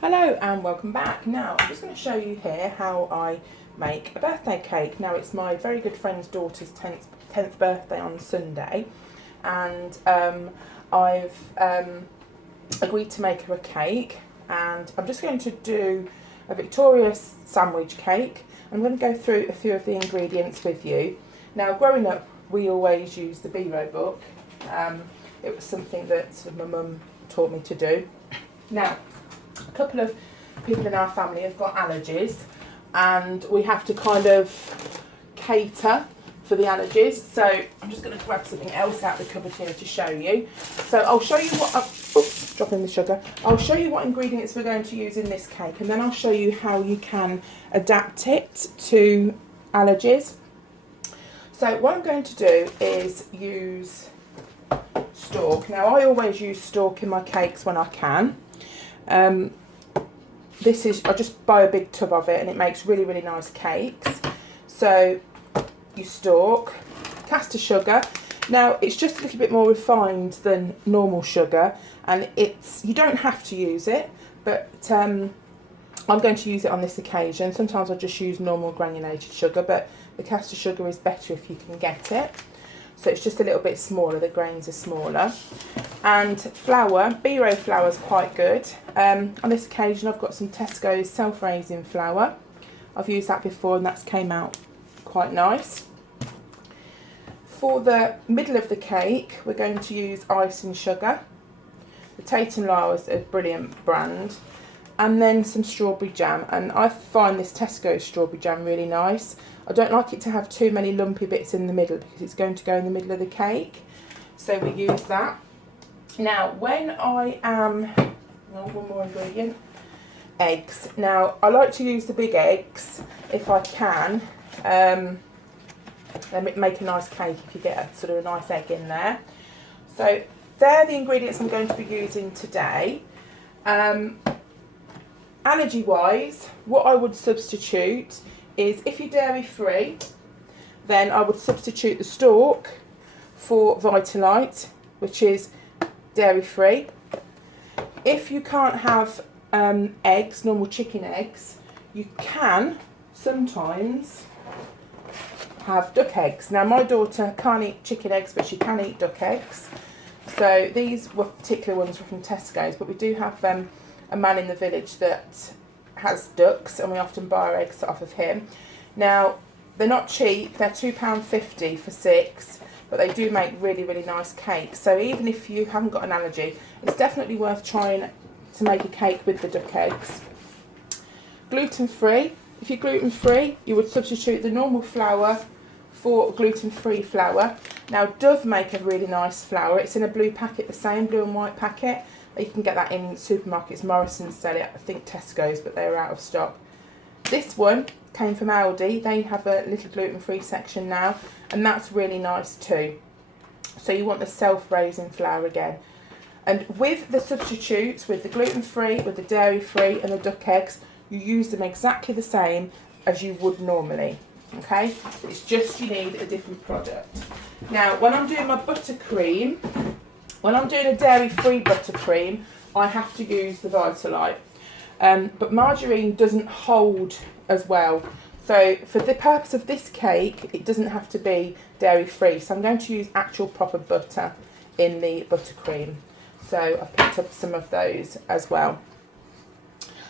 Hello and welcome back. Now I'm just going to show you here how I make a birthday cake. Now it's my very good friend's daughter's 10th birthday on Sunday, and I've agreed to make her a cake, and I'm just going to do a Victoria sandwich cake. I'm going to go through a few of the ingredients with you. Now growing up we always used the Biro book. It was something that my mum taught me to do. Now a couple of people in our family have got allergies, and we have to kind of cater for the allergies. So I'm just going to grab something else out of the cupboard here to show you. So I'll show you what, oops, dropping the sugar. I'll show you what ingredients we're going to use in this cake, and then I'll show you how you can adapt it to allergies. So what I'm going to do is use stork. Now I always use stork in my cakes when I can. This is, I just buy a big tub of it and it makes really, really nice cakes. So you stork, caster sugar. Now it's just a little bit more refined than normal sugar, and you don't have to use it, but I'm going to use it on this occasion. Sometimes I just use normal granulated sugar, but the caster sugar is better if you can get it. So it's just a little bit smaller, the grains are smaller. And flour, Biro flour is quite good. On this occasion I've got some Tesco's self-raising flour. I've used that before and that's came out quite nice. For the middle of the cake we're going to use icing sugar. The Tate & Lyle is a brilliant brand. And then some strawberry jam, and I find this Tesco's strawberry jam really nice. I don't like it to have too many lumpy bits in the middle because it's going to go in the middle of the cake. So we use that. Now when I am, one more ingredient, eggs. Now I like to use the big eggs if I can. They make a nice cake if you get a sort of a nice egg in there. So they're the ingredients I'm going to be using today. Allergy wise, what I would substitute is, if you're dairy free, then I would substitute the stork for Vitalite, which is dairy free. If you can't have eggs, normal chicken eggs, you can sometimes have duck eggs. Now my daughter can't eat chicken eggs, but she can eat duck eggs. So these were particular ones were from Tesco's, but we do have a man in the village that has ducks, and we often buy our eggs off of him. Now they're not cheap, they're £2.50 for 6, but they do make really, really nice cakes. So even if you haven't got an allergy, it's definitely worth trying to make a cake with the duck eggs. Gluten free. If you're gluten free, you would substitute the normal flour for gluten free flour. Now Dove make a really nice flour. It's in a blue packet, the same blue and white packet. You can get that in supermarkets. Morrison's sell it, I think Tesco's, but they're out of stock. This one came from Aldi. They have a little gluten-free section now, and that's really nice too. So you want the self-raising flour again. And with the substitutes, with the gluten-free, with the dairy-free and the duck eggs, you use them exactly the same as you would normally. Okay? It's just you need a different product. Now, when I'm doing my buttercream, when I'm doing a dairy-free buttercream, I have to use the Vitalite. But margarine doesn't hold as well. So for the purpose of this cake, it doesn't have to be dairy-free. So I'm going to use actual proper butter in the buttercream. So I've picked up some of those as well.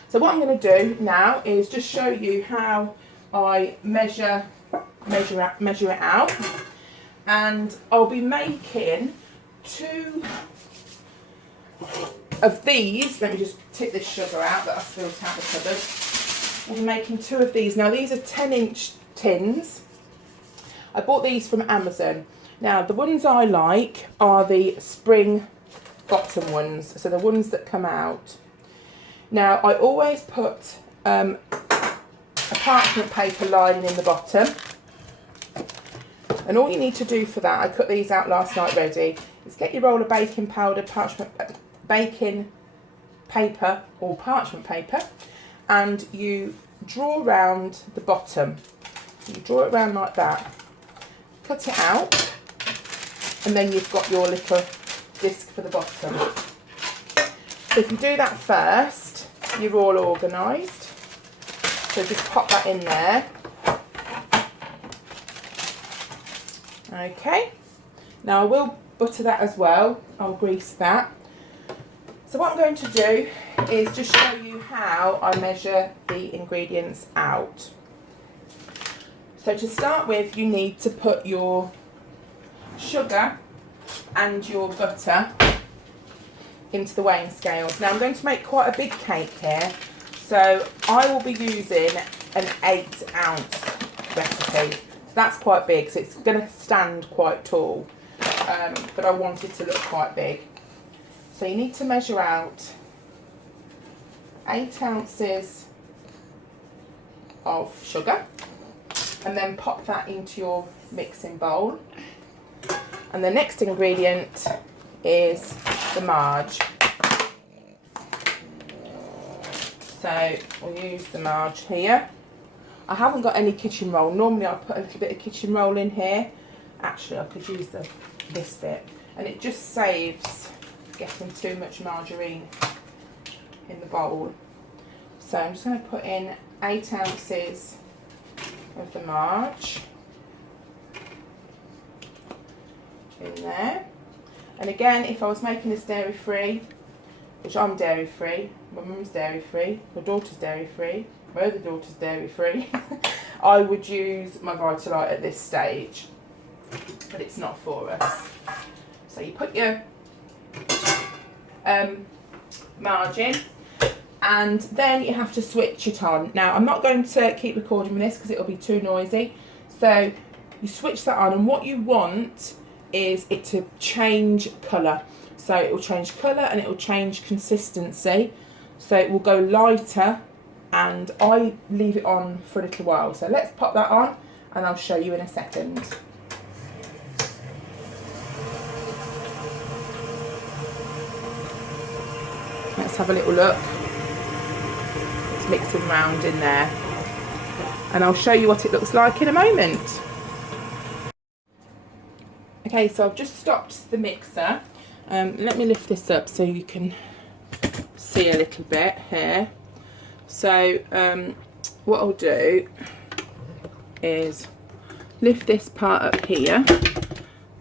So what I'm going to do now is just show you how I measure it out. And I'll be making 2 of these. Let me just tip this sugar out that I spilled out the cupboard. We'll be making 2 of these. Now these are 10-inch tins. I bought these from Amazon. Now the ones I like are the spring bottom ones, so the ones that come out. Now I always put a parchment paper lining in the bottom. And all you need to do for that, I cut these out last night ready, is get your roll of baking powder, baking paper or parchment paper, and you draw around the bottom. You draw it around like that, cut it out, and then you've got your little disc for the bottom. So if you do that first, you're all organised. So just pop that in there. Okay, now I will butter that as well. I'll grease that. So what I'm going to do is just show you how I measure the ingredients out. So to start with, you need to put your sugar and your butter into the weighing scales. Now I'm going to make quite a big cake here, so I will be using an 8-ounce recipe. So that's quite big, so it's going to stand quite tall, but I want it to look quite big. So you need to measure out 8 ounces of sugar and then pop that into your mixing bowl. And the next ingredient is the marge. So we'll use the marge here. I haven't got any kitchen roll. Normally I'll put a little bit of kitchen roll in here. Actually I could use this bit, and it just saves getting too much margarine in the bowl. So I'm just going to put in 8 ounces of the marge in there. And again, if I was making this dairy free, which I'm dairy free, my mum's dairy free, my daughter's dairy free, my other daughter's dairy free, I would use my Vitalite at this stage, but it's not for us. So you put your margin, and then you have to switch it on. Now I'm not going to keep recording with this because it'll be too noisy, so you switch that on, and what you want is it to change colour. So it will change colour and it will change consistency, so it will go lighter, and I leave it on for a little while. So let's pop that on and I'll show you in a second. Let's have a little look. It's mixing round in there, and I'll show you what it looks like in a moment. Okay, so I've just stopped the mixer. Let me lift this up so you can see a little bit here. So what I'll do is lift this part up here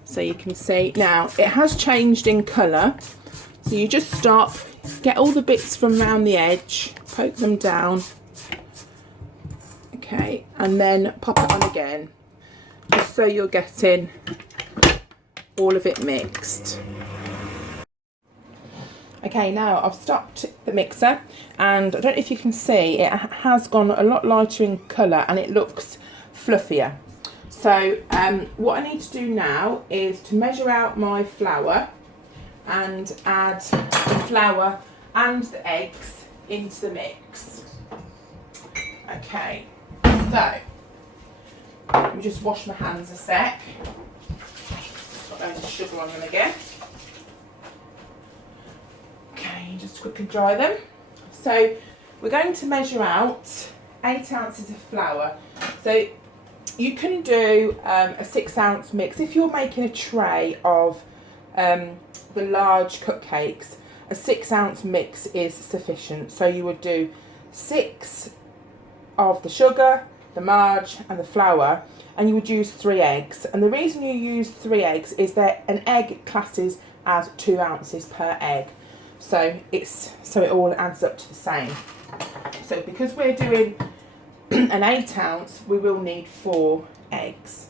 so you can see. Now it has changed in colour, so you just stop, get all the bits from around the edge, poke them down, okay, and then pop it on again, just so you're getting all of it mixed. Okay, now I've stopped the mixer, and I don't know if you can see, it has gone a lot lighter in colour and it looks fluffier. So what I need to do now is to measure out my flour and add the flour and the eggs into the mix. Okay, so let me just wash my hands a sec. Got loads of sugar on them again. Okay, just quickly dry them. So we're going to measure out 8 ounces of flour. So you can do a 6-ounce mix. If you're making a tray of the large cupcakes, a 6-ounce mix is sufficient. So you would do 6 of the sugar, the marge and the flour, and you would use 3 eggs. And the reason you use 3 eggs is that an egg classes as 2 ounces per egg. So it all adds up to the same. So because we're doing an 8 ounce, we will need 4 eggs.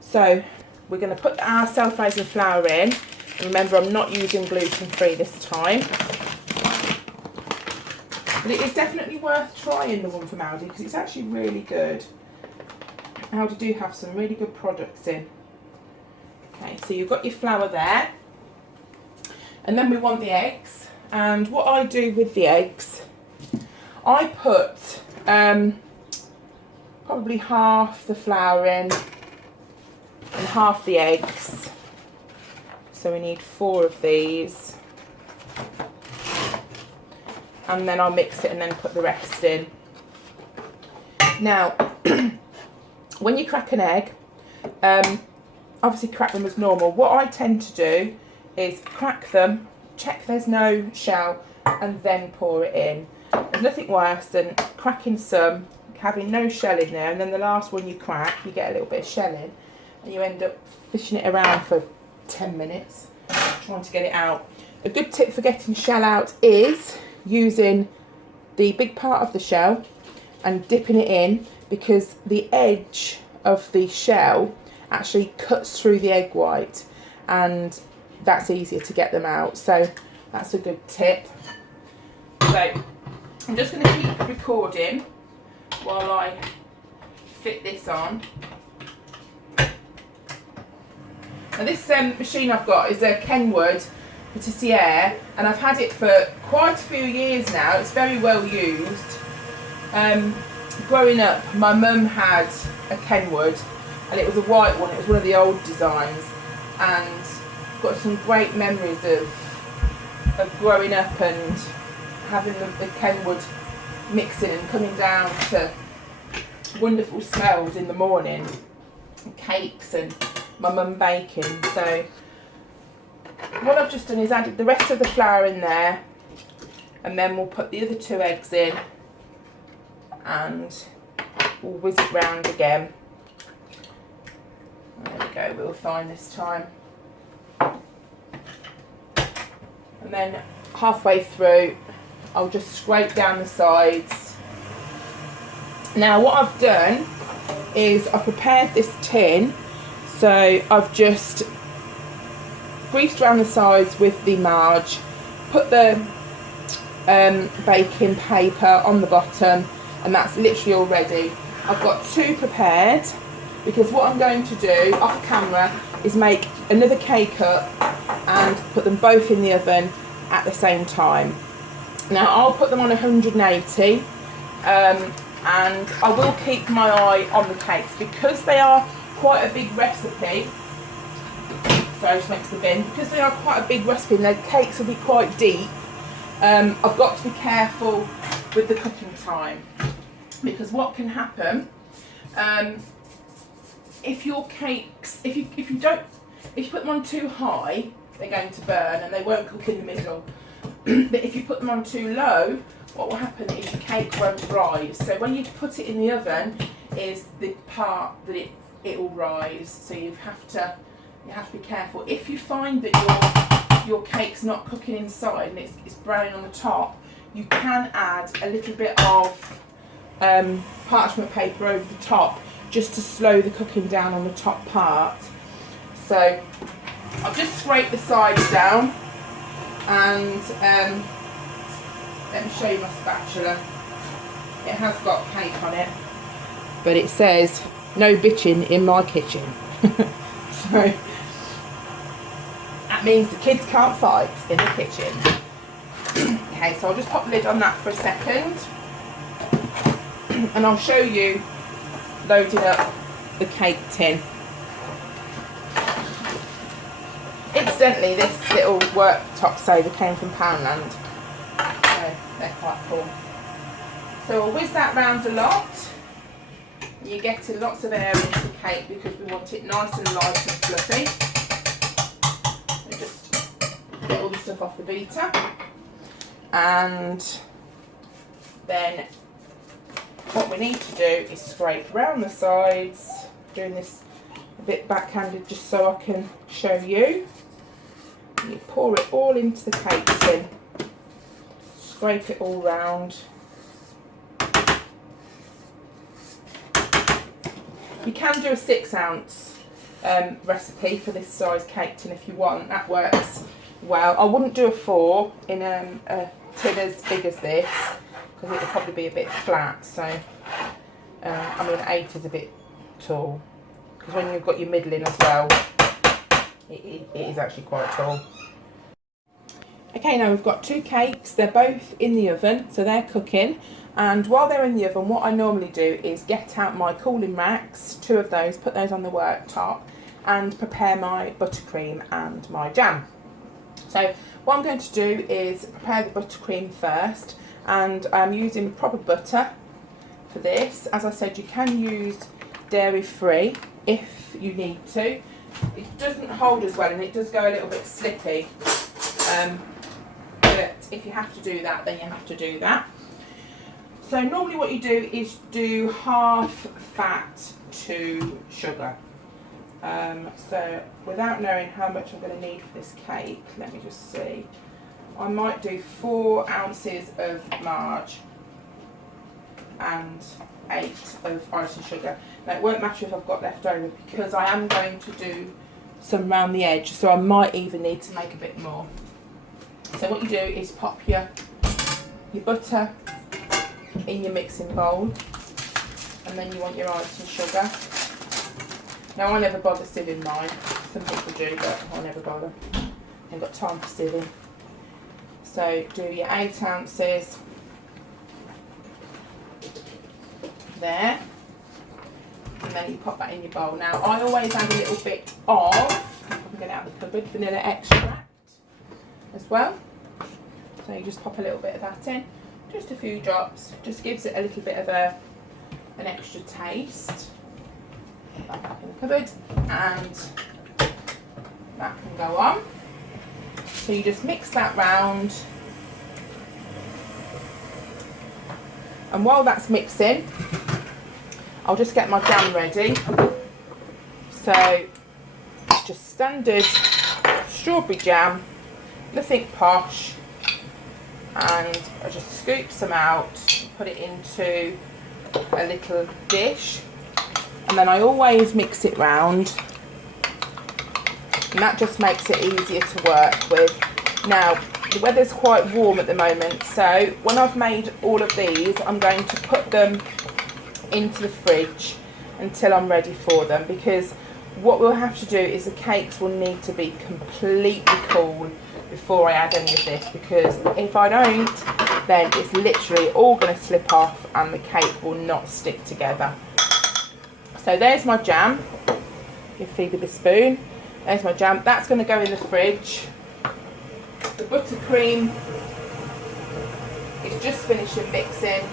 So we're going to put our self-raising flour in. And remember, I'm not using gluten-free this time. But it is definitely worth trying the one from Aldi because it's actually really good. Aldi do have some really good products in. Okay, so you've got your flour there. And then we want the eggs. And what I do with the eggs, I put probably half the flour in and half the eggs. So we need 4 of these. And then I'll mix it and then put the rest in. Now, when you crack an egg, obviously crack them as normal. What I tend to do is crack them, check there's no shell, and then pour it in. There's nothing worse than cracking some, having no shell in there, and then the last one you crack, you get a little bit of shell in, and you end up fishing it around for 10 minutes trying to get it out. A good tip for getting shell out is using the big part of the shell and dipping it in, because the edge of the shell actually cuts through the egg white, and that's easier to get them out. So that's a good tip. So I'm just going to keep recording while I fit this on. Now this machine I've got is a Kenwood Patissiere, and I've had it for quite a few years now. It's very well used. Growing up, my mum had a Kenwood, and it was a white one. It was one of the old designs, and got some great memories of growing up and having the Kenwood mixing and coming down to wonderful smells in the morning, and cakes and my mum baking. So what I've just done is added the rest of the flour in there, and then we'll put the other 2 eggs in and we'll whiz it round again. There we go, we'll find this time. And then halfway through I'll just scrape down the sides. Now what I've done is I've prepared this tin, so I've just greased around the sides with the marge, put the baking paper on the bottom, and that's literally all ready. I've got 2 prepared, because what I'm going to do off camera is make another cake up and put them both in the oven at the same time. Now I'll put them on 180, and I will keep my eye on the cakes because they are quite a big recipe. So I just mix the bin. Because they are quite a big recipe and their cakes will be quite deep, I've got to be careful with the cooking time, because what can happen if your cakes, if you put them on too high, they're going to burn and they won't cook in the middle. But if you put them on too low, what will happen is your cake won't rise. So when you put it in the oven is the part that it will rise. So you have to be careful. If you find that your cake's not cooking inside and it's browning on the top, you can add a little bit of parchment paper over the top just to slow the cooking down on the top part. So I'll just scrape the sides down, and let me show you my spatula. It has got cake on it, but it says no bitching in my kitchen. So that means the kids can't fight in the kitchen. Okay, so I'll just pop the lid on that for a second, and I'll show you loading up the cake tin. Incidentally, this little worktop saver came from Poundland, so they're quite cool. So we'll whiz that round a lot. You're getting lots of air into the cake because we want it nice and light and fluffy. So just get all the stuff off the beater, and then what we need to do is scrape round the sides, doing this a bit backhanded just so I can show you. And you pour it all into the cake tin, scrape it all round. You can do a 6 ounce recipe for this size cake tin if you want, that works well. I wouldn't do a 4 in a tin as big as this, because it will probably be a bit flat. So I mean 8 is a bit tall, because when you've got your middling as well, it is actually quite tall. Okay, now we've got 2 cakes. They're both in the oven, so they're cooking. And while they're in the oven, what I normally do is get out my cooling racks, 2 of those, put those on the worktop, and prepare my buttercream and my jam. So what I'm going to do is prepare the buttercream first, and I'm using proper butter for this. As I said, you can use dairy-free if you need to. It doesn't hold as well and it does go a little bit slippy, but if you have to do that, then you have to do that. So normally what you do is do half fat to sugar. So without knowing how much I'm going to need for this cake, let me just see. I might do 4 ounces of marge and 8 of icing sugar. Now it won't matter if I've got left over because I am going to do some round the edge, so I might even need to make a bit more. So what you do is pop your butter in your mixing bowl, and then you want your icing sugar. Now I never bother sieving mine, some people do, but I never bother. I haven't got time for sieving. So do your 8 ounces there, and then you pop that in your bowl. Now I always add a little bit of, I'm going out the cupboard, vanilla extract as well. So you just pop a little bit of that in, just a few drops, just gives it a little bit of an extra taste. Put that back in the cupboard, and that can go on. So you just mix that round, and while that's mixing, I'll just get my jam ready. So it's just standard strawberry jam, nothing posh, and I just scoop some out, put it into a little dish, and then I always mix it round, and that just makes it easier to work with. Now the weather's quite warm at the moment, so when I've made all of these, I'm going to put them into the fridge until I'm ready for them, because what we'll have to do is the cakes will need to be completely cool before I add any of this, because if I don't, then it's literally all going to slip off and the cake will not stick together. So there's my jam. You feed with a spoon. There's my jam. That's going to go in the fridge. The buttercream is just finishing mixing,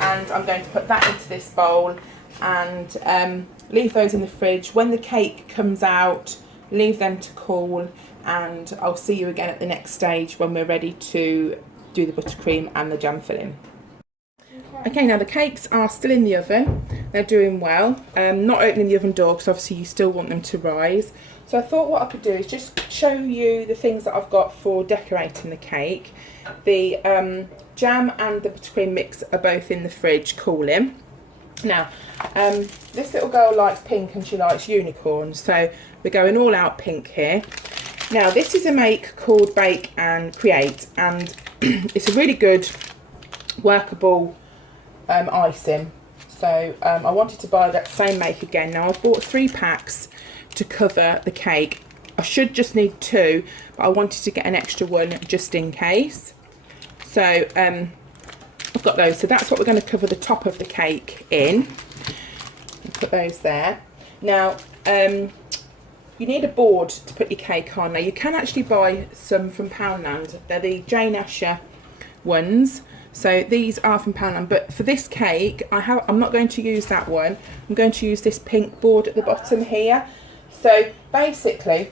and I'm going to put that into this bowl and leave those in the fridge. When the cake comes out, leave them to cool, and I'll see you again at the next stage when we're ready to do the buttercream and the jam filling. Okay, now the cakes are still in the oven. They're doing well. Not opening the oven door because obviously you still want them to rise. So I thought what I could do is just show you the things that I've got for decorating the cake. The jam and the buttercream mix are both in the fridge cooling. Now, this little girl likes pink and she likes unicorns, so we're going all out pink here. Now, this is a make called Bake and Create, and it's a really good workable icing. So I wanted to buy that same make again. Now I've bought 3 packs to cover the cake. I should just need 2, but I wanted to get an extra one just in case. So I've got those. So that's what we're going to cover the top of the cake in. Put those there. Now you need a board to put your cake on. Now you can actually buy some from Poundland. They're the Jane Asher ones. So these are from Poundland, but for this cake, I'm not going to use that one. I'm going to use this pink board at the bottom here. So basically,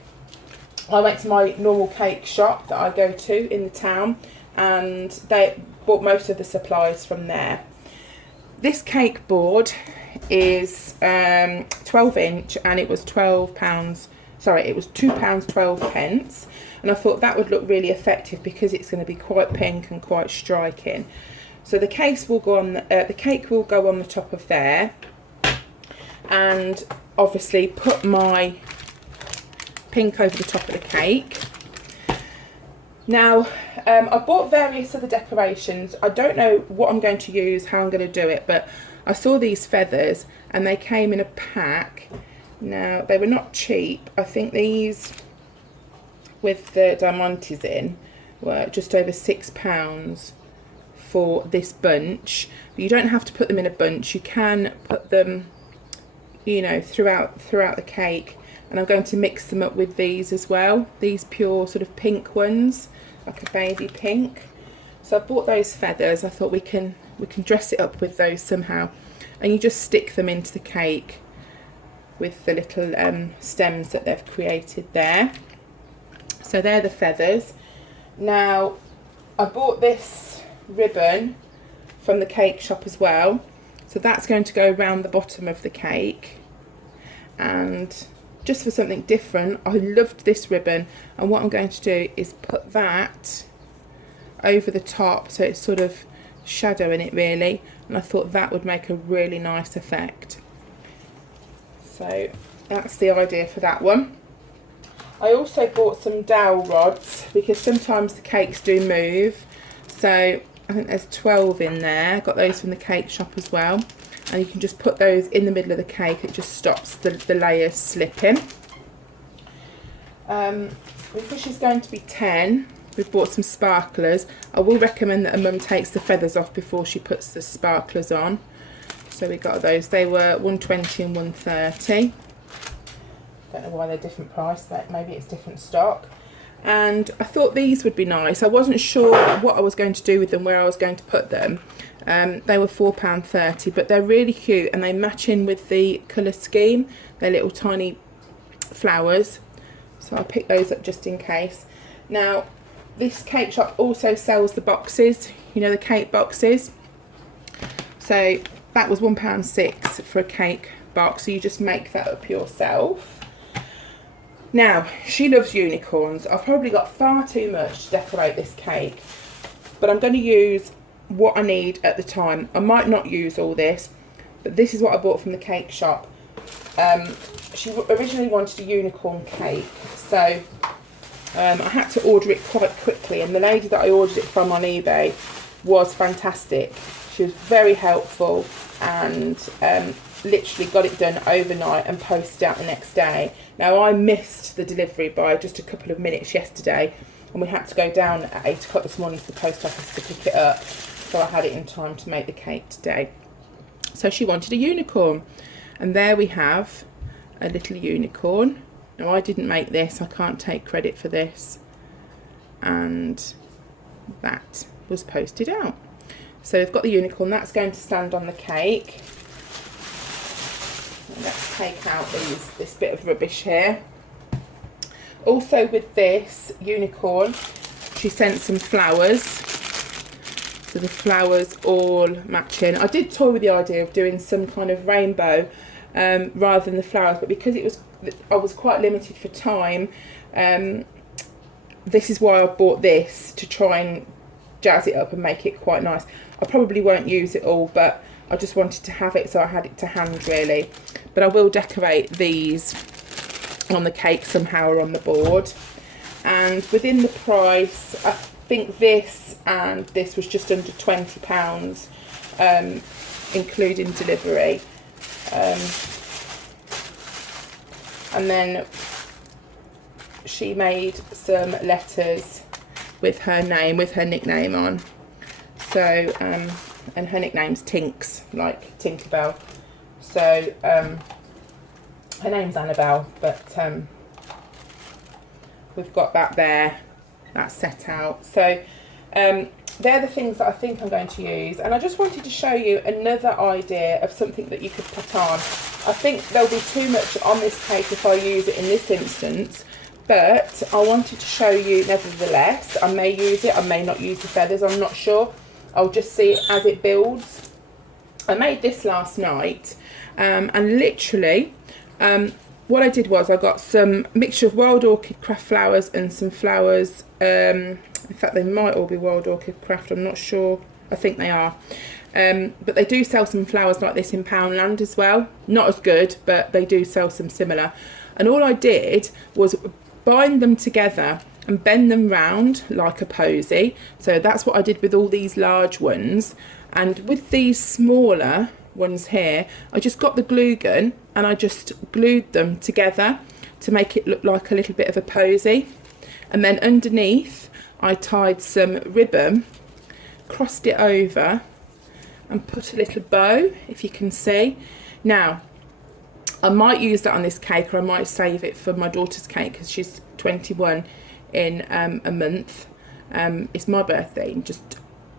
I went to my normal cake shop that I go to in the town, and they bought most of the supplies from there. This cake board is 12 inch, and it was £12. Sorry, it was £2.12, and I thought that would look really effective because it's going to be quite pink and quite striking. So the cake will go on the top of there, and obviously put my pink over the top of the cake. Now I bought various other decorations. I don't know what I'm going to use, how I'm going to do it, but I saw these feathers and they came in a pack. Now, they were not cheap. I think these with the diamantes in were just over £6 for this bunch. But you don't have to put them in a bunch. You can put them, you know, throughout the cake. And I'm going to mix them up with these as well. These pure sort of pink ones, like a baby pink. So I bought those feathers. I thought we can dress it up with those somehow. And you just stick them into the cake with the little stems that they've created there. So they're the feathers. Now, I bought this ribbon from the cake shop as well. So that's going to go around the bottom of the cake. And just for something different, I loved this ribbon, and what I'm going to do is put that over the top so it's sort of shadowing it really, and I thought that would make a really nice effect. So that's the idea for that one. I also bought some dowel rods because sometimes the cakes do move, so I think there's 12 in there. Got those from the cake shop as well, and you can just put those in the middle of the cake. It just stops the layers slipping. Because she's going to be 10, we've bought some sparklers. I will recommend that a mum takes the feathers off before she puts the sparklers on. So we got those. They were 120 and 130. Don't know why they're different price, but maybe it's different stock. And I thought these would be nice. I wasn't sure what I was going to do with them, where I was going to put them. They were £4.30, but they're really cute and they match in with the colour scheme. They're little tiny flowers, so I picked those up just in case. Now, this cake shop also sells the boxes, you know, the cake boxes. So that was £1.06 for a cake box, so you just make that up yourself. Now, she loves unicorns. I've probably got far too much to decorate this cake, but I'm going to use what I need at the time. I might not use all this, but this is what I bought from the cake shop. She originally wanted a unicorn cake, so I had to order it quite quickly, and the lady that I ordered it from on eBay was fantastic. She was very helpful and literally got it done overnight and posted out the next day. Now, I missed the delivery by just a couple of minutes yesterday, and we had to go down at 8 o'clock this morning to the post office to pick it up, so I had it in time to make the cake today. So she wanted a unicorn, and there we have a little unicorn. Now, I didn't make this, I can't take credit for this, and that was posted out. So we've got the unicorn, that's going to stand on the cake. And let's take out this bit of rubbish here. Also with this unicorn, she sent some flowers. So the flowers all match in. I did toy with the idea of doing some kind of rainbow rather than the flowers, but because I was quite limited for time, this is why I bought this, to try and jazz it up and make it quite nice. I probably won't use it all, but I just wanted to have it, so I had it to hand really. But I will decorate these on the cake somehow or on the board. And within the price, I think this and this was just under £20, including delivery. And then she made some letters with her name, with her nickname on. So, and her nickname's Tinks, like Tinkerbell. So, her name's Annabelle, but we've got that there, that's set out. So, they're the things that I think I'm going to use. And I just wanted to show you another idea of something that you could put on. I think there'll be too much on this cake if I use it in this instance, but I wanted to show you nevertheless. I may use it, I may not use the feathers, I'm not sure. I'll just see it as it builds. I made this last night, and literally what I did was I got some mixture of wild orchid craft flowers and some flowers, in fact they might all be wild orchid craft, I'm not sure, I think they are. But they do sell some flowers like this in Poundland as well. Not as good, but they do sell some similar. And all I did was bind them together and bend them round like a posy. So that's what I did with all these large ones. And with these smaller ones here, I just got the glue gun and I just glued them together to make it look like a little bit of a posy. And then underneath I tied some ribbon, crossed it over and put a little bow, if you can see. Now, I might use that on this cake, or I might save it for my daughter's cake because she's 21 in a month. It's my birthday in just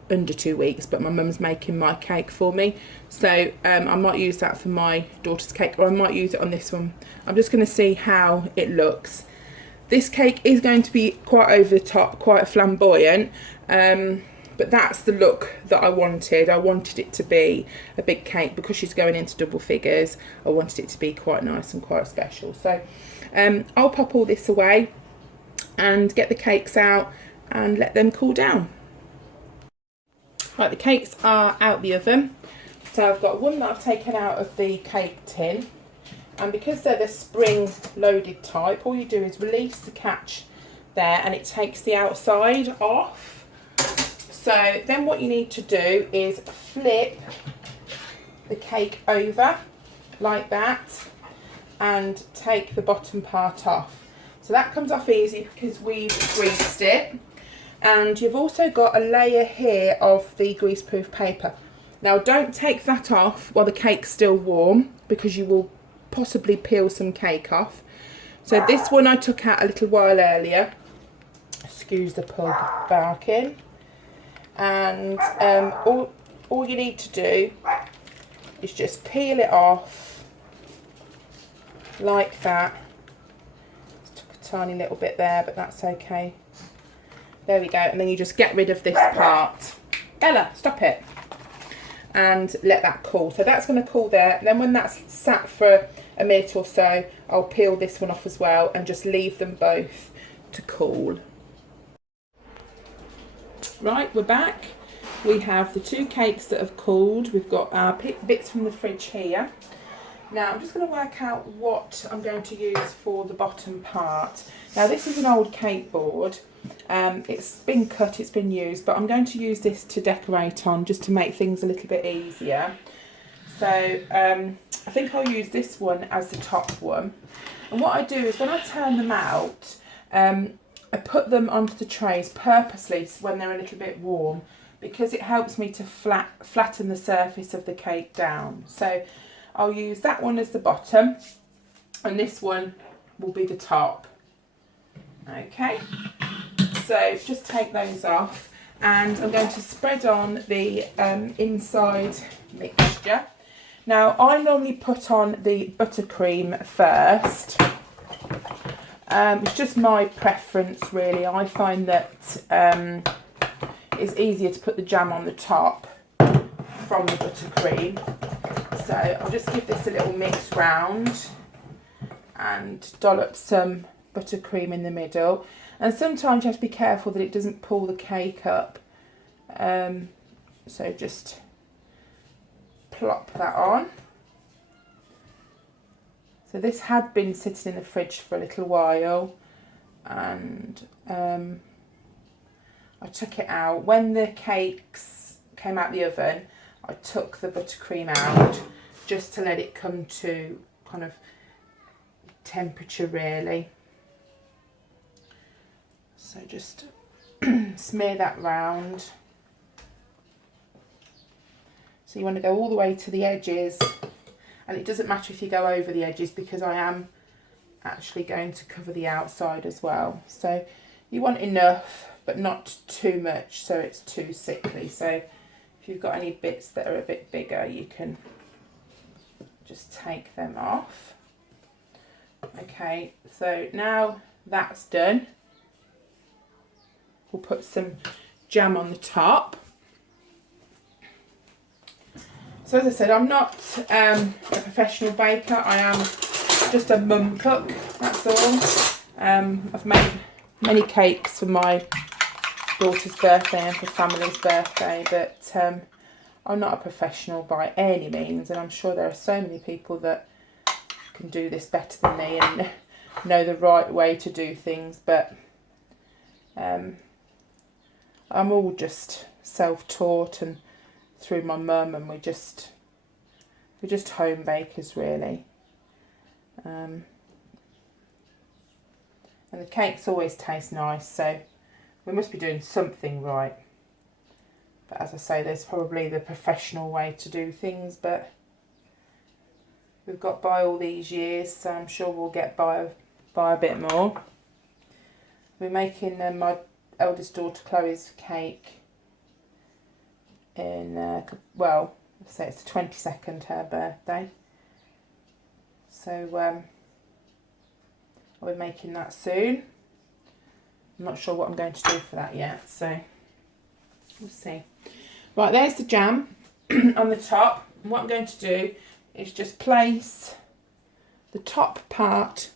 under 2 weeks, but my mum's making my cake for me, so I might use that for my daughter's cake, or I might use it on this one. I'm just going to see how it looks. This cake is going to be quite over the top, quite flamboyant, but but that's the look that I wanted. I wanted it to be a big cake because she's going into double figures. I wanted it to be quite nice and quite special. So I'll pop all this away and get the cakes out and let them cool down. Right, the cakes are out the oven. So I've got one that I've taken out of the cake tin, and because they're the spring loaded type, all you do is release the catch there and it takes the outside off. So then what you need to do is flip the cake over like that and take the bottom part off. So that comes off easy because we've greased it. And you've also got a layer here of the greaseproof paper. Now don't take that off while the cake's still warm because you will possibly peel some cake off. So this one I took out a little while earlier. Excuse the pug barking. And all you need to do is just peel it off like that. Just took a tiny little bit there, but that's okay. There we go, and then you just get rid of this part. Ella, stop it. And let that cool. So that's going to cool there. And then when that's sat for a minute or so, I'll peel this one off as well and just leave them both to cool. Right, we're back. We have the two cakes that have cooled. We've got our bits from the fridge here. Now I'm just going to work out what I'm going to use for the bottom part. Now this is an old cake board. It's been cut, it's been used, but I'm going to use this to decorate on just to make things a little bit easier. So I think I'll use this one as the top one. And what I do is when I turn them out, I put them onto the trays purposely when they're a little bit warm, because it helps me to flatten the surface of the cake down. So I'll use that one as the bottom and this one will be the top. Okay, so just take those off and I'm going to spread on the inside mixture. Now I normally put on the buttercream first. It's just my preference really. I find that it's easier to put the jam on the top from the buttercream. So I'll just give this a little mix round and dollop some buttercream in the middle. And sometimes you have to be careful that it doesn't pull the cake up. So just plop that on. So this had been sitting in the fridge for a little while and I took it out. When the cakes came out the oven, I took the buttercream out just to let it come to kind of temperature really. So just smear that round. So you want to go all the way to the edges, and it doesn't matter if you go over the edges because I am actually going to cover the outside as well. So you want enough but not too much so it's too sickly. So if you've got any bits that are a bit bigger, you can just take them off. Okay, so now that's done, we'll put some jam on the top. So as I said, I'm not a professional baker, I am just a mum cook, that's all. I've made many cakes for my daughter's birthday and for family's birthday, but I'm not a professional by any means, and I'm sure there are so many people that can do this better than me and know the right way to do things, but I'm all just self-taught and through my mum, and we're just home bakers really. And the cakes always taste nice, so we must be doing something right. But as I say, there's probably the professional way to do things, but we've got by all these years, so I'm sure we'll get by a bit more. We're making my eldest daughter Chloe's cake in, well, say it's the 22nd, her birthday. So I'll be making that soon. I'm not sure what I'm going to do for that yet, so We'll see. Right, there's the jam on the top. And what I'm going to do is just place the top part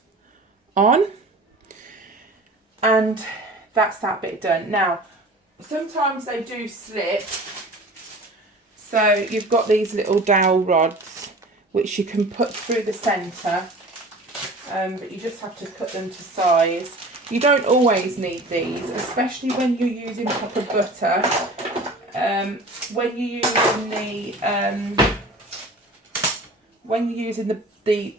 on, and that's that bit done. Now, sometimes they do slip, so you've got these little dowel rods which you can put through the centre, but you just have to cut them to size. You don't always need these, especially when you're using proper butter. When you're using the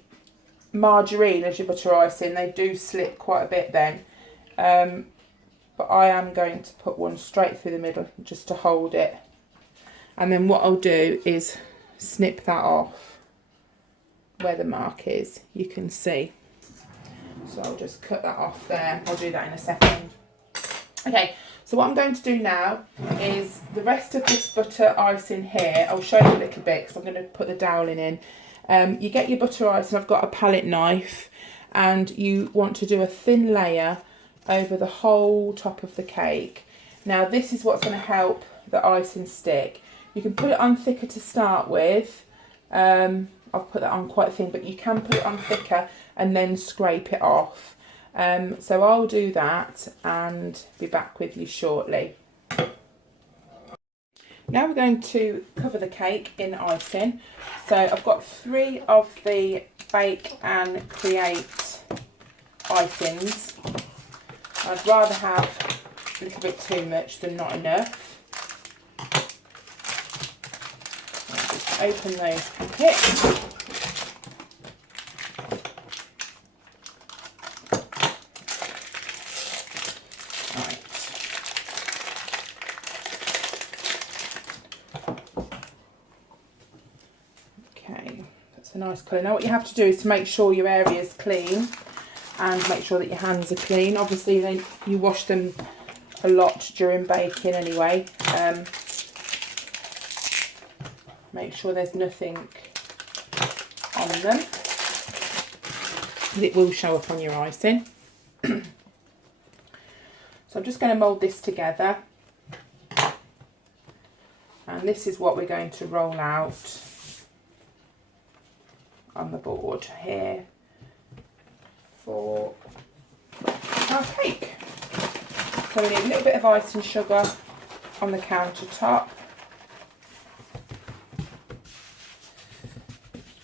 margarine as your butter icing, they do slip quite a bit then. But I am going to put one straight through the middle just to hold it. And then what I'll do is snip that off where the mark is. You can see. So I'll just cut that off there. I'll do that in a second. Okay, so what I'm going to do now is the rest of this butter icing here. I'll show you a little bit because I'm going to put the doweling in. You get your butter icing. I've got a palette knife, and you want to do a thin layer over the whole top of the cake. Now this is what's going to help the icing stick. You can put it on thicker to start with. I've put that on quite thin, but you can put it on thicker and then scrape it off. So I'll do that and be back with you shortly. Now we're going to cover the cake in icing. So I've got 3 of the Bake and Create icings. I'd rather have a little bit too much than not enough. I'll just open those packets. A nice colour. Now what you have to do is to make sure your area is clean and make sure that your hands are clean. Obviously you wash them a lot during baking anyway. Make sure there's nothing on them, it will show up on your icing. So I'm just going to mould this together, and this is what we're going to roll out on the board here for our cake. So we need a little bit of icing sugar on the countertop.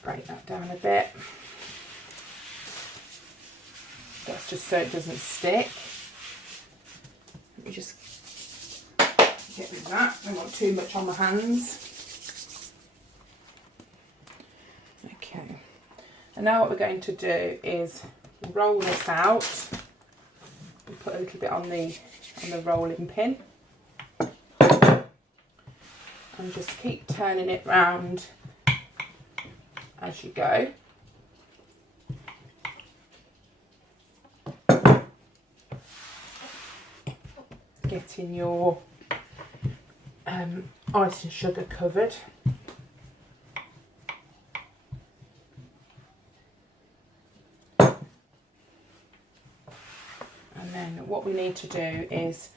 Break that down a bit. That's just so it doesn't stick. Let me just get rid of that. I don't want too much on my hands. Okay, and now what we're going to do is roll this out and put a little bit on the rolling pin, and just keep turning it round as you go. Getting your icing sugar covered. And then what we need to do is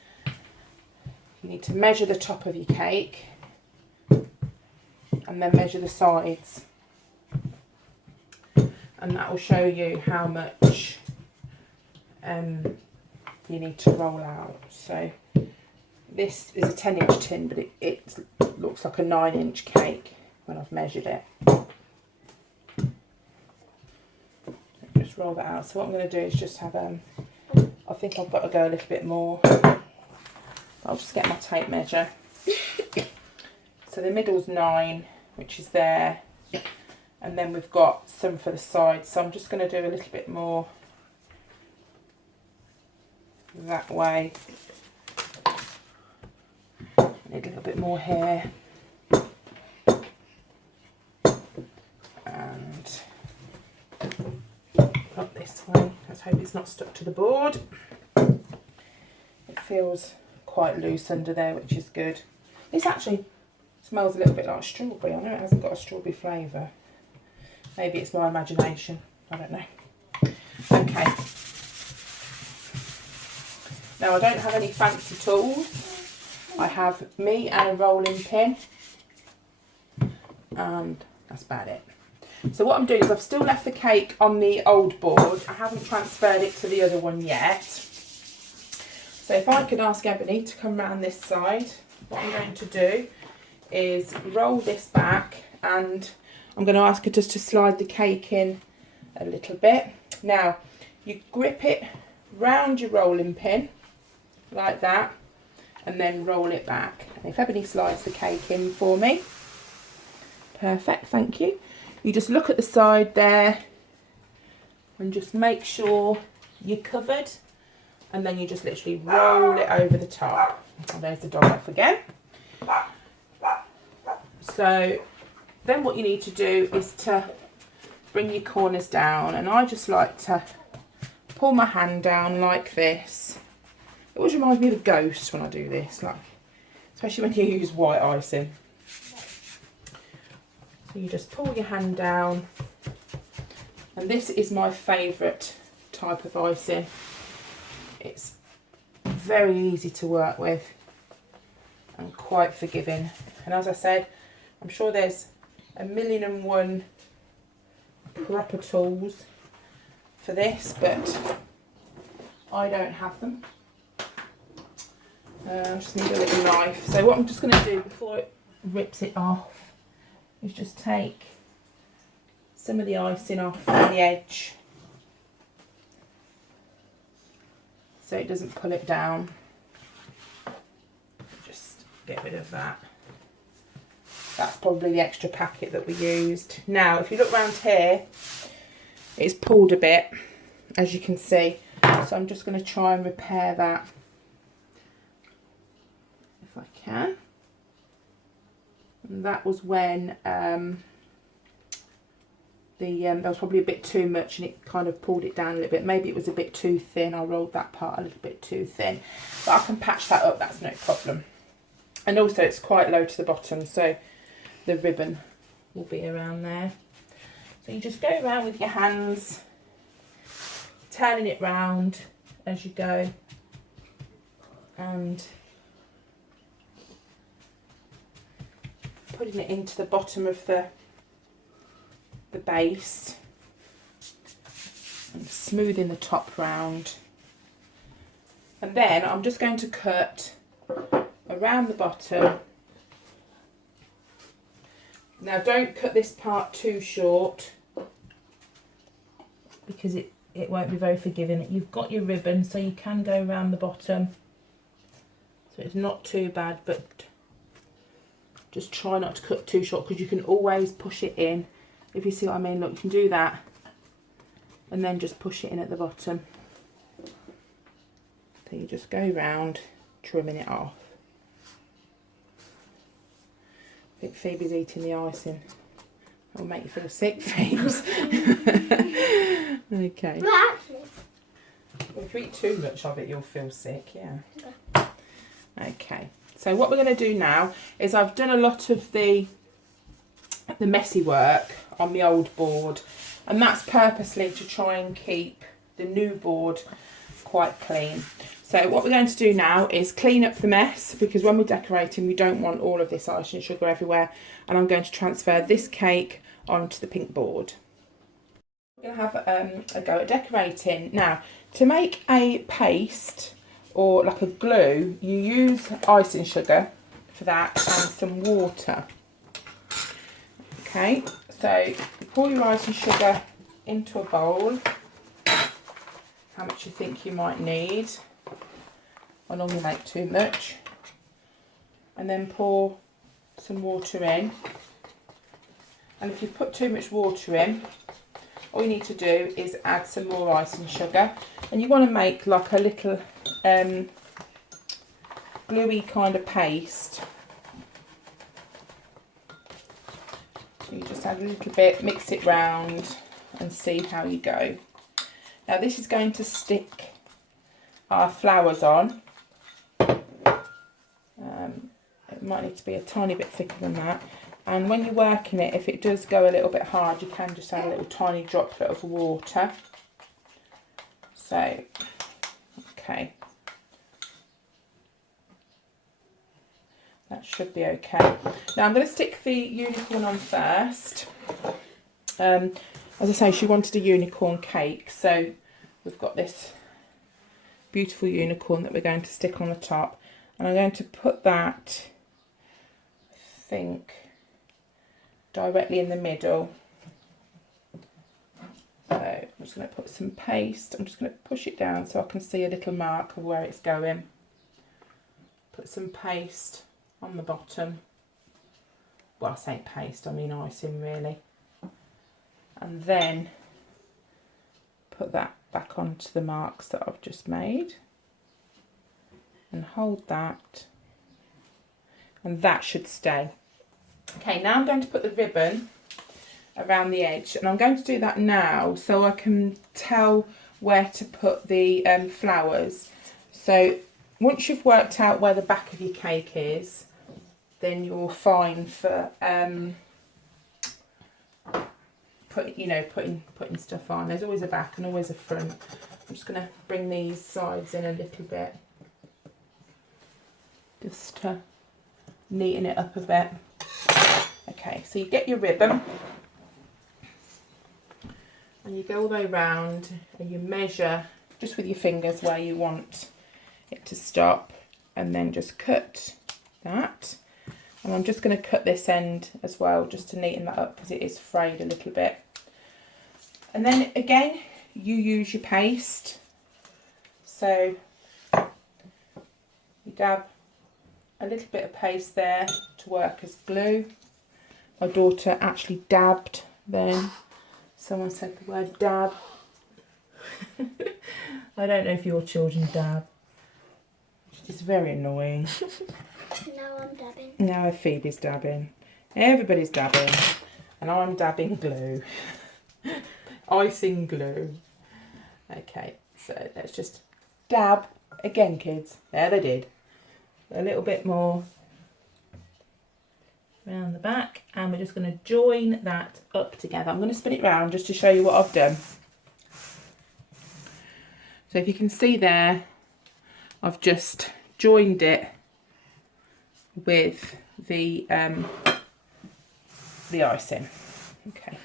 you need to measure the top of your cake and then measure the sides, and that will show you how much you need to roll out. So this is a 10-inch tin, but it looks like a 9-inch cake when I've measured it. Just roll that out. So what I'm going to do is just have I think I've got to go a little bit more. I'll just get my tape measure. So the middle's 9, which is there, and then we've got some for the sides. So I'm just going to do a little bit more that way. I need a little bit more here. And up this way. Let's hope it's not stuck to the board. It feels quite loose under there, which is good. This actually smells a little bit like strawberry. I know it hasn't got a strawberry flavour. Maybe it's my imagination. I don't know. Okay. Now I don't have any fancy tools, I have me and a rolling pin, and that's about it. So what I'm doing is I've still left the cake on the old board. I haven't transferred it to the other one yet. So if I could ask Ebony to come round this side, what I'm going to do is roll this back, and I'm going to ask her just to slide the cake in a little bit. Now, you grip it round your rolling pin like that, and then roll it back. And if Ebony slides the cake in for me, perfect, thank you. You just look at the side there and just make sure you're covered, and then you just literally roll it over the top. Oh, there's the dog off again. So then what you need to do is to bring your corners down, and I just like to pull my hand down like this. It always reminds me of a ghost when I do this, like, especially when you use white icing. So you just pull your hand down, and this is my favourite type of icing. It's very easy to work with and quite forgiving. And as I said, I'm sure there's 1,000,001 proper tools for this, but I don't have them. I just need a little knife. So what I'm just going to do before it rips it off is just take some of the icing off from the edge so it doesn't pull it down. Just get rid of that. That's probably the extra packet that we used. Now, if you look around here, it's pulled a bit, as you can see. So I'm just going to try and repair that if I can. And that was when there was probably a bit too much, and it kind of pulled it down a little bit. Maybe it was a bit too thin. I rolled that part a little bit too thin, but I can patch that up. That's no problem. And also it's quite low to the bottom, so the ribbon will be around there. So you just go around with your hands, turning it round as you go, and putting it into the bottom of the base and smoothing the top round. And then I'm just going to cut around the bottom. Now don't cut this part too short because it won't be very forgiving. You've got your ribbon, so you can go around the bottom, so it's not too bad, but just try not to cut too short because you can always push it in. If you see what I mean, look, you can do that and then just push it in at the bottom. So you just go round, trimming it off. I think Phoebe's eating the icing. That will make you feel sick, Phoebes. Okay. Well, actually. Well, if you eat too much of it, you'll feel sick, yeah. Okay. So what we're going to do now is I've done a lot of the messy work on the old board, and that's purposely to try and keep the new board quite clean. So what we're going to do now is clean up the mess, because when we're decorating we don't want all of this icing sugar everywhere, and I'm going to transfer this cake onto the pink board. We're going to have a go at decorating. Now, to make a paste or like a glue, you use icing sugar for that and some water. Okay, so you pour your icing sugar into a bowl, how much you think you might need. I normally make too much. And then pour some water in. And if you've put too much water in, all you need to do is add some more icing sugar. And you want to make like a little gluey kind of paste. So you just add a little bit, mix it round and see how you go. Now this is going to stick our flowers on. It might need to be a tiny bit thicker than that. And when you're working it, if it does go a little bit hard, you can just add a little tiny droplet of water. So, okay. That should be okay. Now I'm going to stick the unicorn on first. As I say, she wanted a unicorn cake, so we've got this beautiful unicorn that we're going to stick on the top, and I'm going to put that, I think, directly in the middle. So I'm just going to put some paste. I'm just going to push it down so I can see a little mark of where it's going. Put some paste on the bottom. Well, I say paste, I mean icing really. And then put that back onto the marks that I've just made. And hold that. And that should stay. Okay, now I'm going to put the ribbon around the edge, and I'm going to do that now so I can tell where to put the flowers. So once you've worked out where the back of your cake is, then you're fine for putting stuff on. There's always a back and always a front. I'm just going to bring these sides in a little bit, just to neaten it up a bit. Okay, so you get your ribbon and you go all the way around and you measure just with your fingers where you want it to stop, and then just cut that. And I'm just going to cut this end as well just to neaten that up because it is frayed a little bit. And then again you use your paste, so you dab a little bit of paste there to work as glue. My daughter actually dabbed then. Someone said the word dab. I don't know if your children dab. It's very annoying. Now I'm dabbing. Now Phoebe's dabbing. Everybody's dabbing. And I'm dabbing glue. Icing glue. Okay, so let's just dab. Again, kids. There they did. A little bit more around the back, and we're just going to join that up together. I'm going to spin it round just to show you what I've done. So if you can see there, I've just joined it with the icing. Okay,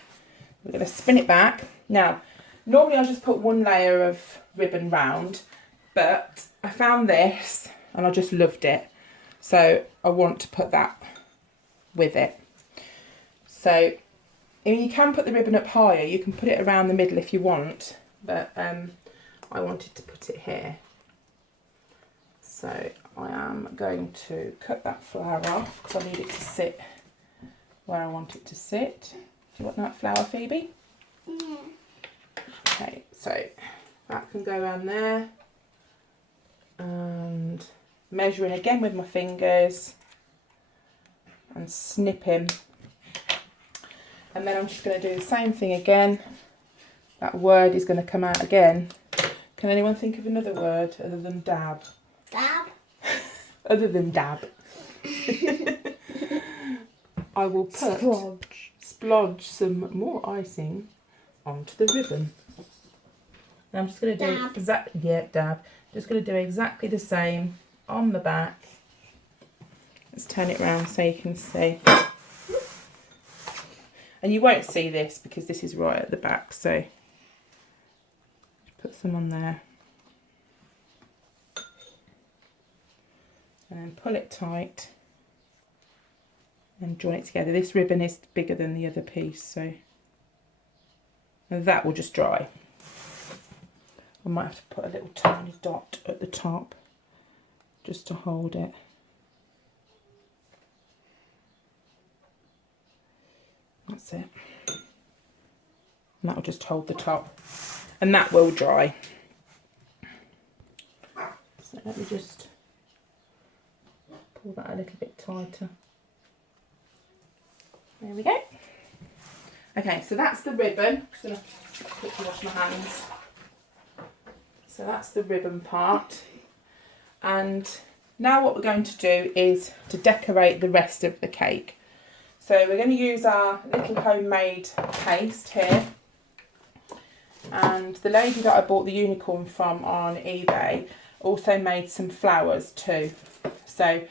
we're going to spin it back. Now, normally I'll just put one layer of ribbon round, but I found this and I just loved it, so I want to put that with it. So you can put the ribbon up higher, you can put it around the middle if you want, but I wanted to put it here. So I am going to cut that flower off because I need it to sit where I want it to sit. Do you want that flower, Phoebe? Yeah. Okay, so that can go around there, and measuring again with my fingers and snipping, and then I'm just going to do the same thing again. That word is going to come out again. Can anyone think of another word other than dab? Dab? Other than dab. I will put splodge some more icing onto the ribbon. And I'm just going to do dab. Just going to do exactly the same on the back. Let's turn it around so you can see. And you won't see this because this is right at the back, so put some on there. And then pull it tight and join it together. This ribbon is bigger than the other piece, so and that will just dry. I might have to put a little tiny dot at the top just to hold it. That's it. And that will just hold the top, and that will dry. So let me just pull that a little bit tighter. There we go. Okay, so that's the ribbon. I'm just going to quickly wash my hands. So that's the ribbon part. And now what we're going to do is to decorate the rest of the cake. So we're going to use our little homemade paste here. And the lady that I bought the unicorn from on eBay also made some flowers too. So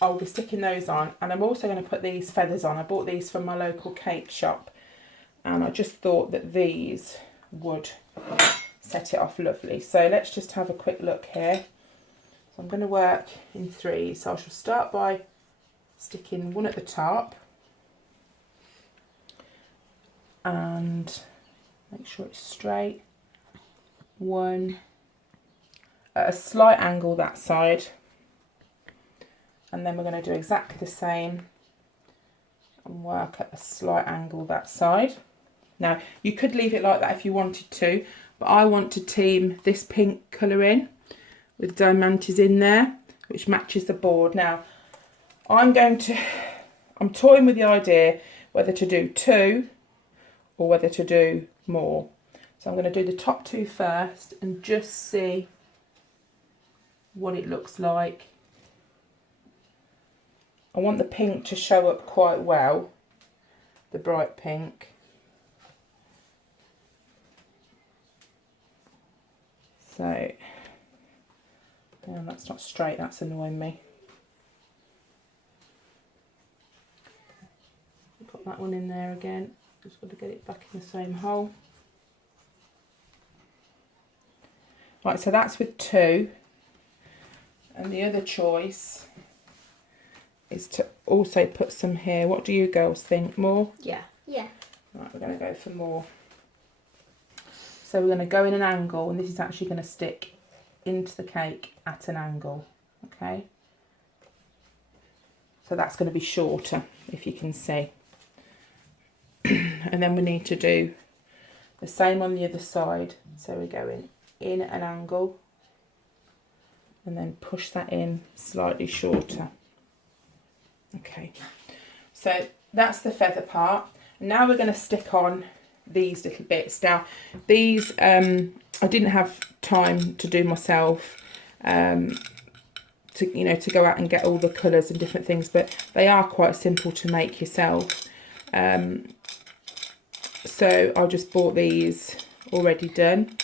I'll be sticking those on, and I'm also going to put these feathers on. I bought these from my local cake shop, and I just thought that these would set it off lovely. So let's just have a quick look here. So I'm going to work in threes. So I shall start by sticking one at the top and make sure it's straight. One at a slight angle that side, and then we're going to do exactly the same and work at a slight angle that side. Now you could leave it like that if you wanted to, but I want to team this pink colour in with diamantes in there, which matches the board. Now I'm toying with the idea whether to do 2 or whether to do more. So I'm going to do the top 2 first and just see what it looks like. I want the pink to show up quite well, the bright pink. So, yeah, that's not straight, that's annoying me. Put that one in there again, just got to get it back in the same hole. Right, so that's with 2. And the other choice is to also put some here. What do you girls think? More? Yeah. Yeah. Right, we're going to go for more. So we're going to go in an angle, and this is actually going to stick into the cake at an angle. Okay? So that's going to be shorter, if you can see. And then we need to do the same on the other side. So we're going in an angle and then push that in slightly shorter. Okay, so that's the feather part. Now we're going to stick on these little bits. Now these I didn't have time to do myself, to go out and get all the colours and different things, but they are quite simple to make yourself. So I just bought these already done,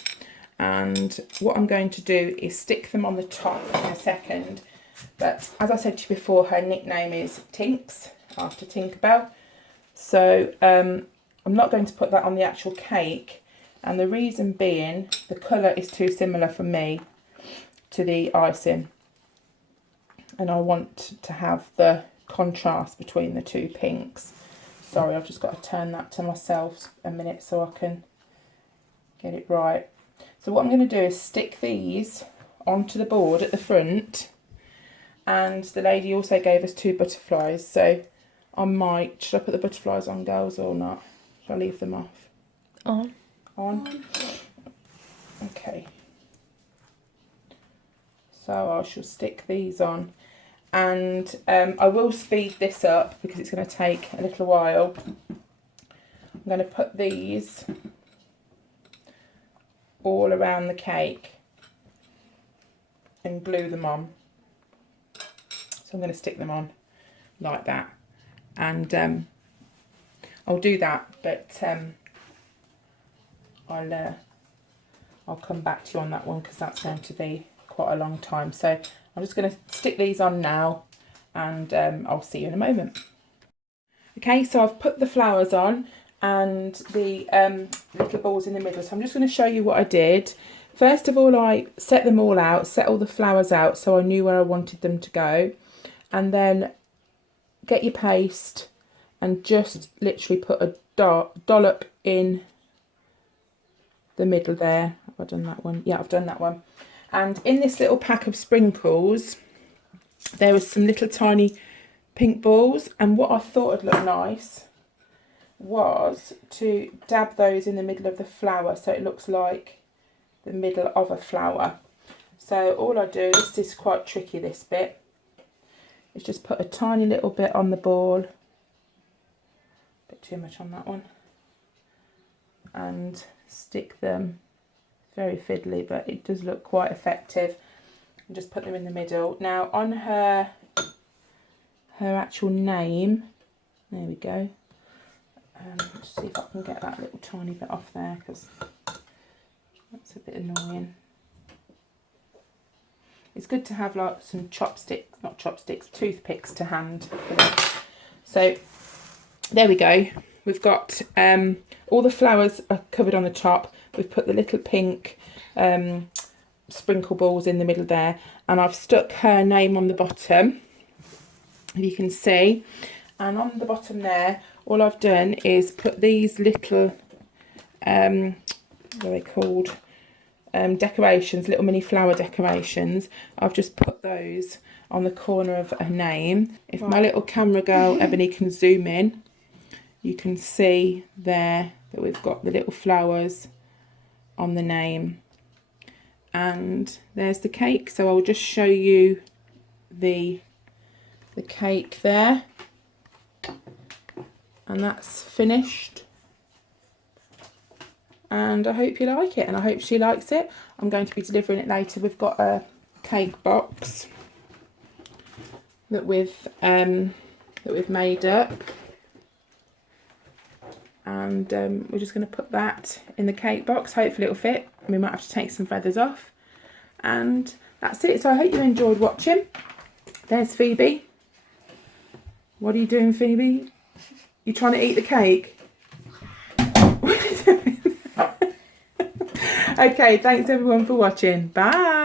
and what I'm going to do is stick them on the top in a second. But as I said to you before, her nickname is Tinks, after Tinkerbell. So I'm not going to put that on the actual cake, and the reason being the colour is too similar for me to the icing, and I want to have the contrast between the 2 pinks. Sorry, I've just got to turn that to myself a minute so I can get it right. So what I'm going to do is stick these onto the board at the front, and the lady also gave us 2 butterflies, so should I put the butterflies on, girls, or not? Should I leave them off? On. On? Okay. So I shall stick these on, and I will speed this up because it's going to take a little while. I'm going to put these all around the cake and glue them on. So I'm going to stick them on like that, and I'll do that, but I'll come back to you on that one because that's going to be quite a long time. So I'm just going to stick these on now, and I'll see you in a moment. Okay, so I've put the flowers on and the little balls in the middle. So I'm just going to show you what I did. First of all, I set them all out, set all the flowers out so I knew where I wanted them to go. And then get your paste and just literally put a dollop in the middle there. Have I done that one? Yeah, I've done that one. And in this little pack of sprinkles, there was some little tiny pink balls. And what I thought would look nice was to dab those in the middle of the flower so it looks like the middle of a flower. So all I do, this is quite tricky, this bit, is just put a tiny little bit on the ball, a bit too much on that one, and stick them, very fiddly, but it does look quite effective, and just put them in the middle. Now on her actual name, there we go, let's see if I can get that little tiny bit off there because that's a bit annoying. it's good to have like some toothpicks to hand for this. So there we go. We've got all the flowers are covered on the top. We've put the little pink sprinkle balls in the middle there, and I've stuck her name on the bottom, if you can see. And on the bottom there, all I've done is put these little what are they called, decorations, little mini flower decorations. I've just put those on the corner of her name. If my little camera girl Ebony can zoom in, you can see there that we've got the little flowers on the name, and there's the cake. So I'll just show you the cake there, and that's finished. And I hope you like it, and I hope she likes it. I'm going to be delivering it later. We've got a cake box that we've made up, and we're just going to put that in the cake box. Hopefully it'll fit. We might have to take some feathers off, and that's it. So I hope you enjoyed watching. There's Phoebe. What are you doing, Phoebe? You trying to eat the cake? What are you doing? Okay, thanks everyone for watching. Bye.